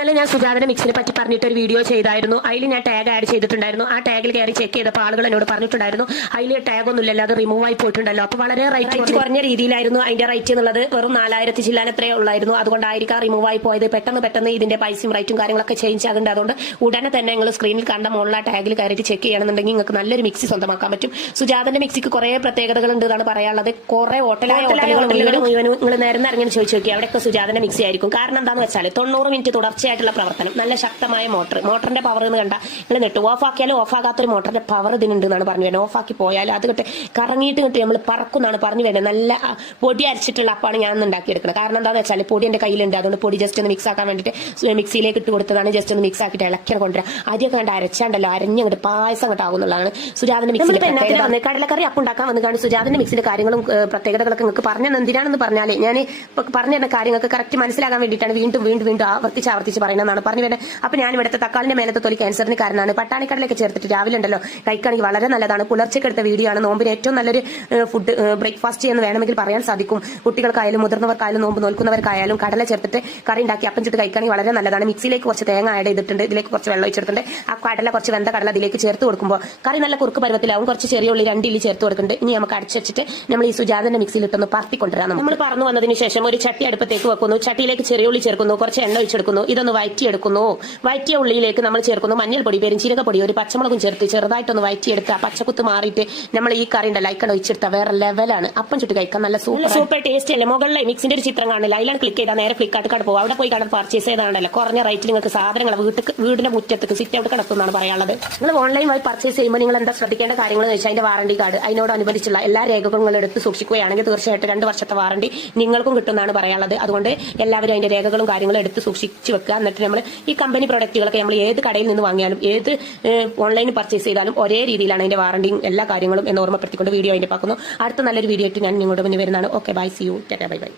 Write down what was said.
ഇന്നലെ ഞാൻ സുജാതയുടെ മിക്സിനെ പറ്റി പറഞ്ഞിട്ട് ഒരു വീഡിയോ ചെയ്തായിരുന്നു. അതിൽ ഞാൻ ടാഗ് ആഡ് ചെയ്തിട്ടുണ്ടായിരുന്നു. ആ ടാഗിൽ കയറി ചെക്ക് ചെയ്തപ്പോൾ ആളുകൾ എന്നോട് പറഞ്ഞിട്ടുണ്ടായിരുന്നു അതിൽ ടാഗ് ഒന്നുമില്ലല്ലോ, അത് റിമൂവ് ആയി പോയിട്ടുണ്ടല്ലോ. അപ്പോൾ വളരെ റേറ്റ് കുറഞ്ഞ രീതിയിലായിരുന്നു അതിന്റെ റേറ്റ് എന്നുള്ളത്. വെറും 4000 ചില്ലാനത്രേ ഉള്ളായിരുന്നു. അതുകൊണ്ടായിരിക്കാം റിമൂവ് ആയി പോയത്. പെട്ടെന്ന് ഇതിന്റെ പൈസയും റേറ്റും കാര്യങ്ങളൊക്കെ ചേഞ്ച് ആകുന്നുണ്ട്. അതുകൊണ്ട് ഉടനെ തന്നെ നിങ്ങൾ സ്ക്രീനിൽ കണ്ട മുകളിൽ ടാഗിൽ കയറിയിട്ട് ചെക്ക് ചെയ്യണമെന്നുണ്ടെങ്കിൽ നിങ്ങൾക്ക് നല്ലൊരു മിക്സി സ്വന്തമാക്കാൻ പറ്റും. സുജാതന്റെ മിക്സിക്ക് കുറെ പ്രത്യേകതകൾ ഉണ്ട് എന്നാണ് പറയാനുള്ളത്. കുറെ ഹോട്ടലുകൾ നിങ്ങൾ നേരം ഇറങ്ങി ചോദിച്ചു നോക്കി അവിടെയൊക്കെ സുജാതന്റെ മിക്സി ആയിരിക്കും. കാരണം എന്താണെന്ന് വെച്ചാൽ 90 മിനിറ്റ് തുടർച്ചയായിട്ടുള്ള പ്രവർത്തനം, നല്ല ശക്തമായ മോട്ടറിന്റെ പവർ എന്ന് കണ്ട നിങ്ങൾ നെട്ട് ഓഫ് ആക്കിയാലും ഓഫ് ആകാത്തൊരു മോട്ടറിന്റെ പവർ ഇതിനുണ്ട് എന്നാണ് പറഞ്ഞു വരുന്നത്. ഓഫ് ആക്കി പോയാലും അത് കിട്ടെ കറങ്ങിയിട്ട് നമ്മൾ പറക്കുന്നാണ് പറഞ്ഞു വരുന്നത്. നല്ല പൊടി അരച്ചിട്ടുള്ള അപ്പാണ് ഞാൻ ഉണ്ടാക്കിയെടുക്കുന്നത്. കാരണം എന്താണെന്ന് വെച്ചാൽ പൊടി എന്റെ കയ്യിലുണ്ട്. അതുകൊണ്ട് പൊടി ജസ്റ്റ് ഒന്ന് മിക്സ് ആക്കാൻ വേണ്ടിയിട്ട് മിക്സിയിലേക്ക് ഇട്ട് കൊടുത്തതാണ്. ജസ്റ്റ് ഒന്ന് മിക്സ് ആക്കിയിട്ട് ഇളക്കി കൊണ്ടുവരാം. അരിയൊക്കെ കണ്ട് അരച്ചാണ്ടല്ലോ, അരഞ്ഞങ്ങോട്ട് പായസം അങ്ങോട്ട് ആകുന്നുള്ളതാണ് സുജാതന്റെ മിക്സി. കടലക്കറി അപ്പുണ്ടാക്കാൻ വന്നിട്ടാണ് സുജാതന്റെ മിക്സിന്റെ കാര്യങ്ങളും പ്രത്യേകതകളൊക്കെ നിങ്ങൾക്ക് പറഞ്ഞത് എന്തിനാണെന്ന് പറഞ്ഞാൽ ഞാൻ പറഞ്ഞു തരുന്ന കാര്യങ്ങൾക്ക് കറക്റ്റ് മനസ്സിലാകാൻ വേണ്ടിയിട്ടാണ് വീണ്ടും ആവർത്തിച്ച് പറയുന്നതാണ് പറഞ്ഞു വരുന്നത്. അപ്പൊ ഞാൻ ഇവിടുത്തെ തക്കാളിന്റെ മേലത്തെ തൊലി ക്യാൻസറിന് കാരണമാണ്. പട്ടാണിക്കടലൊക്കെ ചേർത്തിട്ട് രാവിലെ ഉണ്ടല്ലോ കഴിക്കുകയാണെങ്കിൽ വളരെ നല്ലതാണ്. പുലർച്ചയ്ക്ക് എടുത്ത വീഡിയോ ആണ്. നോമ്പിന് ഏറ്റവും നല്ലൊരു ഫുഡ് ബ്രേക്ക്ഫാസ്റ്റ് എന്ന് വേണമെങ്കിൽ പറയാൻ സാധിക്കും. കുട്ടികൾക്കായാലും മുതിർന്നവർക്കായാലും നോമ്പ് നോൽക്കുന്നവർക്കായാലും കടല ചേർത്തിട്ട് കറി ഉണ്ടാക്കി അപ്പം ചുട്ട് കഴിക്കുകയാണെങ്കിൽ വളരെ നല്ലതാണ്. മിക്സിയിലേക്ക് കുറച്ച് തേങ്ങ ആഡ് ചെയ്തിട്ടുണ്ട്. ഇതിലേക്ക് കുറച്ച് വെള്ളം ഒഴിച്ചിട്ടുണ്ട്. ആ കടല കുറച്ച് വെന്ത കടല ഇതിലേക്ക് ചേർത്ത് കൊടുക്കുമ്പോൾ കറി നല്ല കുറുക്ക് പരുവത്തിലാവും. കുറച്ച് ചെറിയ ഉള്ളി 2 ഇല്ലി ചേർത്ത് കൊടുക്കുന്നുണ്ട്. ഇനി നമുക്ക് അടിച്ചു വെച്ചിട്ട് നമ്മൾ ഈ സുജാതന്റെ മിക്സിയിൽ ഇട്ടൊന്ന് പറത്തിക്കൊണ്ടുവരാം. നമ്മൾ പറഞ്ഞു വന്നതിന് ശേഷം ഒരു ചട്ടി അടുപ്പത്തേക്ക് വെക്കുന്നു. ചട്ടിയിലേക്ക് ചെറിയ ഉള്ളി ചേർക്കുന്നു. കുറച്ച് എണ്ണ ഒഴിച്ചെടുക്കുന്നു. ഇതൊന്ന് വഴറ്റിയെടുക്കുന്നു. വഴറ്റിയ ഉള്ളിയിലേക്ക് നമ്മൾ ചേർക്കുന്നു മഞ്ഞൾപ്പൊടി, പെരിഞ്ചീരകപ്പൊടി, ഒരു പച്ചമുളകും ചേർത്ത് ചെറുതായിട്ടൊന്ന് വഴറ്റിയെടുത്ത് പച്ചക്കുത്ത് മാറിയിട്ട് നമ്മൾ ഈ കറിയുടെ ലൈക്കൺ ഒഴിച്ചെടുത്ത വേറെ ലെവലാണ്. അപ്പം ചുട്ട് കഴിക്കാൻ നല്ല സൂപ്പർ ടേസ്റ്റ് അല്ലേ. മുകളിലെ മിക്സിന്റെ ഒരു ചിത്രം കാണില്ല, അതിലാണ് ക്ലിക്ക് ചെയ്താൽ നേരെ ഫ്ലിപ്കാർട്ട് പോകും. അവിടെ പോയി കാണാൻ പർച്ചേസ് ചെയ്താണല്ലോ കുറഞ്ഞ റേറ്റിൽ നിങ്ങൾക്ക് സാധനങ്ങൾ വീടിന്റെ മുറ്റത്തേക്ക് സിറ്റ് ഔട്ട് കിടത്തുന്നതാണ് പറയാനുള്ളത്. നിങ്ങൾ ഓൺലൈൻ വഴി പർച്ചേസ് ചെയ്യുമ്പോൾ നിങ്ങൾ എന്താ ശ്രദ്ധിക്കേണ്ട കാര്യങ്ങൾ എന്ന് വെച്ചാൽ അതിന്റെ വാറണ്ടി കാർഡ്, അതിനോടനുബന്ധിച്ചുള്ള എല്ലാ രേഖകളും നിങ്ങൾ എടുത്ത് സൂക്ഷിക്കുകയാണെങ്കിൽ തീർച്ചയായിട്ടും 2 വർഷത്തെ വാറണ്ടി നിങ്ങൾക്കും കിട്ടുന്നതാണ് പറയാനുള്ളത്. അതുകൊണ്ട് എല്ലാവരും അതിന്റെ രേഖകളും കാര്യങ്ങളും എടുത്ത് സൂക്ഷിച്ച് വെക്കുക. എന്നിട്ട് നമ്മൾ ഈ കമ്പനി പ്രൊഡക്റ്റുകളൊക്കെ നമ്മൾ ഏത് കടയിൽ നിന്ന് വാങ്ങിയാലും ഏത് ഓൺലൈനിൽ പർച്ചേസ് ചെയ്താലും ഒരേ രീതിയിലാണ് അതിന്റെ വാറണ്ടിയും എല്ലാ കാര്യങ്ങളും എന്ന് ഓർമ്മപ്പെടുത്തിക്കൊണ്ട് വീഡിയോ അതിന്റെ പാക്കുന്നു. അടുത്ത നല്ലൊരു വീഡിയോ ആയിട്ട് ഞാൻ നിങ്ങളുടെ മുന്നിൽ വരുന്നതാണ്. Okay, bye, see you, tata, bye by.